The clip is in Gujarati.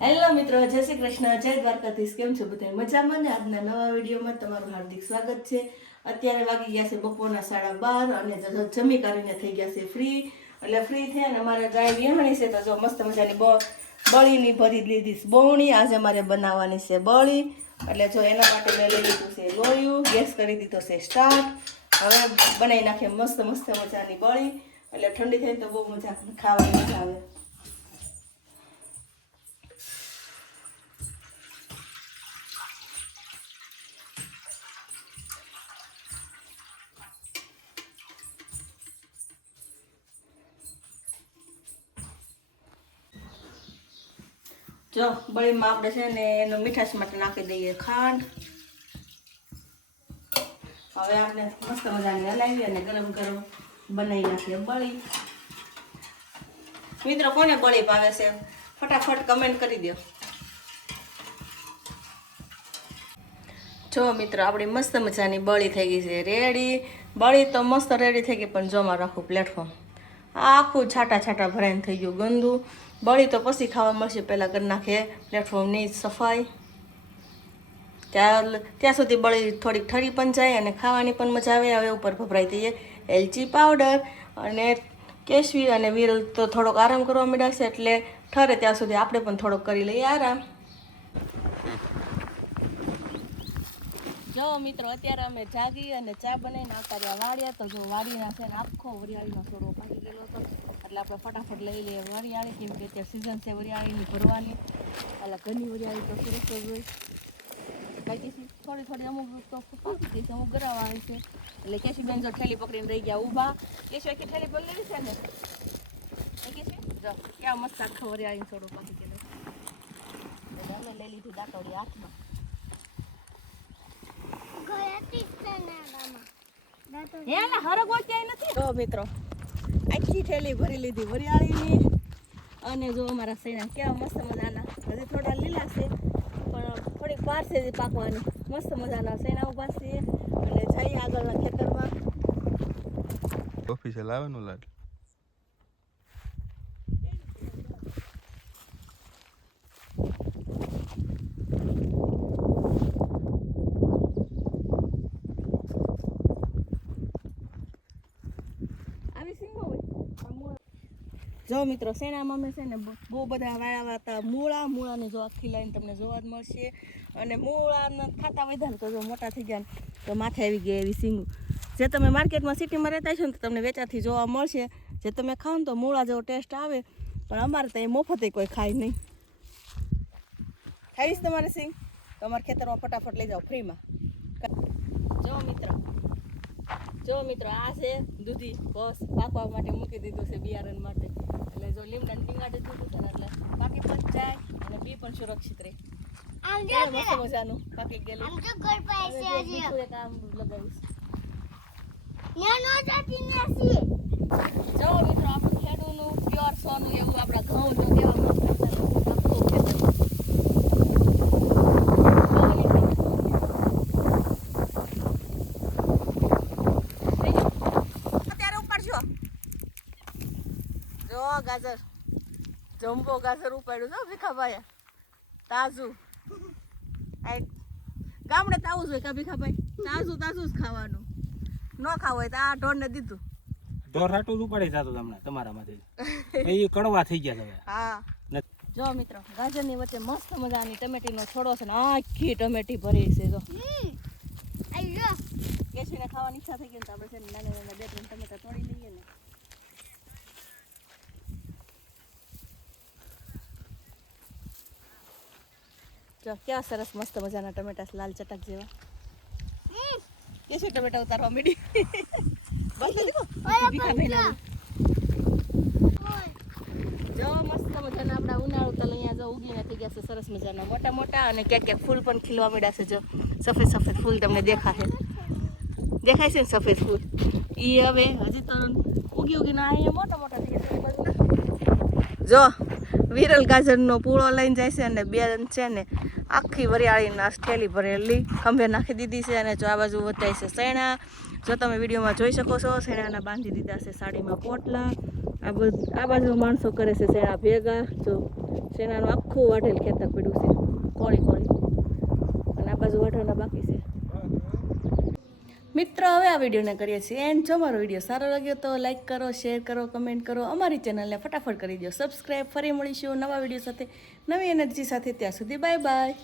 હેલો મિત્રો, જય શ્રી કૃષ્ણ, જય દ્વારકાધીશ. કેમ છો બધા? મજામાં ને? આજના નવા વિડીયોમાં તમારું હાર્દિક સ્વાગત છે. અત્યારે વાગી ગયા છે બપોરના 12:30 અને જમી કરીને થઈ ગયા છે ફ્રી. એટલે ફ્રી થયા ને અમારે ગાય વિહાણી છે તો જો મસ્ત મજાની બળીની ભરી લીધી છે બહોણી. આજે અમારે બનાવવાની છે બળી, એટલે જો એના માટે મેં લઈ લીધું છે લોયું. ગેસ કરી દીધો છે સ્ટાર્ટ. હવે બનાવી નાખીએ મસ્ત મસ્ત મજાની બળી. એટલે ઠંડી થાય તો બહુ મજા ખાવાની મજા આવે. જો બળીમાં આપણે છે ને એનો મીઠાશ માટે નાખી દઈએ ખાંડ. હવે આપણે મસ્ત મજાની હલાવી અને ગરમ ગરમ બનાવી નાખીએ બળી. મિત્રો, કોને બળી ભાવે છે ફટાફટ કમેન્ટ કરી દો. જો મિત્રો, આપણી મસ્ત મજાની બળી થઈ ગઈ છે રેડી. બળી તો મસ્ત રેડી થઈ ગઈ, પણ જો મારું આખું પ્લેટફોર્મ આખું છાટા છાટા ભરાઈને થઈ ગયું ગંદુ. બળી તો પછી ખાવા મળશે, પહેલાં કરી નાખીએ પ્લેટફોર્મની સફાઈ. ત્યાં સુધી બળી થોડીક ઠરી પણ જાય અને ખાવાની પણ મજા આવે. હવે ઉપર ભભરાઈ દઈએ એલચી પાવડર અને કેશવી અને વિરલ તો થોડોક આરામ કરવા માંડ્યા છે, એટલે ઠરે ત્યાં સુધી આપણે પણ થોડોક કરી લઈએ આરામ. જો મિત્રો, અત્યારે અમે જાગી અને ચા બનાવીને આવતા રહ્યા વાળ્યા. તો જો વાળીના છે ને આખો વરિયાળીનો છોડો પાકી ગયેલો હતો, એટલે આપણે ફટાફટ લઈ લઈએ વરિયાળી, કેમ કે અત્યારે સિઝન છે વરિયાળીની ભરવાની. એટલે ઘણી વરિયાળી તો સરસ જ હોય. બાકી થોડી થોડી અમુક તો પાકી ગઈ છે, અમુક ગરાવાની છે. એટલે કેશી બેન જો ઠેલી પકડીને રહી ગયા ઊભા. કેશી આખી ઠેલી પકડી લેવી છે ને કેશી? જો કેવા મસ્ત આખો વરિયાળીનો છોડો પાકી ગયેલો. એટલે અમે લઈ લીધી દાંતોડી હાથમાં. તો મિત્રો, આખી થેલી ભરી લીધી વરિયાળીની. અને જો અમારા સૈના કેવા મસ્ત મજાના, હજી થોડા લીલા છે પણ થોડીક વાર છે પાકવાની. મસ્ત મજાના સૈના ઉભા છે. એટલે જઈએ આગળના ખેતરમાં. ઓફિસે લાવવાનું લાડ જો મિત્રો, શેણામાં અમે છે ને બહુ બધા વાળા હતા મૂળાની જો આખી લાઈન તમને જોવા જ મળશે. અને મૂળાના ખાતા વધ્યા ને તો જો મોટા થઈ ગયા તો માથે આવી ગયા એવી સિંગું. જે તમે માર્કેટમાં સિટીમાં રહેતા છો ને તો તમને વેચાથી જોવા મળશે. જે તમે ખાઓ ને તો મૂળા જેવો ટેસ્ટ આવે, પણ અમારે તો એ મફતે કોઈ ખાય નહીં. ખાઈશ તમારે સિંગ તો અમારા ખેતરમાં ફટાફટ લઈ જાઓ ફ્રીમાં. જો મિત્રો, આ છે દૂધી બસ પાકવા માટે મૂકી દીધું છે બિયારણ માટે. એટલે જો લીમડાને ટીંગાડી દીધું છે ને એટલે પાકી પણ જાય અને બી પણ સુરક્ષિત રહે. મસ્ત મજાનું પાકી ગયેલું. એક આમ લગાવીશ. જો મિત્રો, આપણું ખેડૂતનું પ્યોર સોનું એવું આપણા ઘઉં જો કેવા ગાજર જમ્બો ગાજર ઉપાડ્યું છે ભીખાભાઈ તાજું. ગામડે તો આવું જ હોય કા ભીખાભાઈ, તાજું તાજું જ ખાવાનું. ન ખાવું હોય તો આ ઢોરને દીધું. ઢોર રાટું જ ઉપાડી જતો તમને તમારામાંથી એ કડવા થઈ ગયા હવે. હા જો મિત્રો, ગાજરની વચ્ચે મસ્ત મજાની ટમેટીનો છોડો છે ને આખી ટમેટી ભરી છે. જો કેશીને ખાવાની ઈચ્છા થઈ ગઈ ને તો આપણે છે ને નાના નાના 2-3 ટમેટા તોડી લઈએ ને. જો કેવા સરસ મસ્ત મજાના ટમેટા, લાલ ચટક જેવા. કેશી ટમેટા ઉતારવા મીડી. જો મસ્ત મજાના આપણા ઉનાળુ તલ અહીંયા જો ઉગીને થઈ ગયા છે સરસ મજાના મોટા મોટા. અને ક્યાંક ફૂલ પણ ખીલવા માંડ્યા છે. જો સફેદ સફેદ ફૂલ તમને દેખાય છે ને સફેદ ફૂલ. એ હવે હજી તો ઉગીને અહીંયા મોટા મોટા થઈ ગયા. જો વિરલ ગાજરનો પૂળો લઈને જાય છે અને બેન છે ને આખી વરિયાળીના થેલી ભરેલી ખંભે નાખી દીધી છે. અને જો આ બાજુ વધાય છે શેણા. જો તમે વિડીયોમાં જોઈ શકો છો, શેણાના બાંધી દીધા છે સાડીમાં પોટલા. આ બાજુ માણસો કરે છે શેણા ભેગા. જો શેણાનું આખું વાઢેલ ખેતર પડ્યું છે કોળી કોળી, અને આ બાજુ વાઢવાના બાકી છે. મિત્રો હવે આ વિડીયોને કરીએ છીએ એન્ડ. જો મારો વિડીયો સારો લાગ્યો તો લાઈક કરો, શેર કરો, કમેન્ટ કરો, અમારી ચેનલને ફટાફટ કરી દો સબસ્ક્રાઈબ. ફરી મળીશું નવા વિડીયો સાથે, નવી એનર્જી સાથે. ત્યાં સુધી બાય બાય.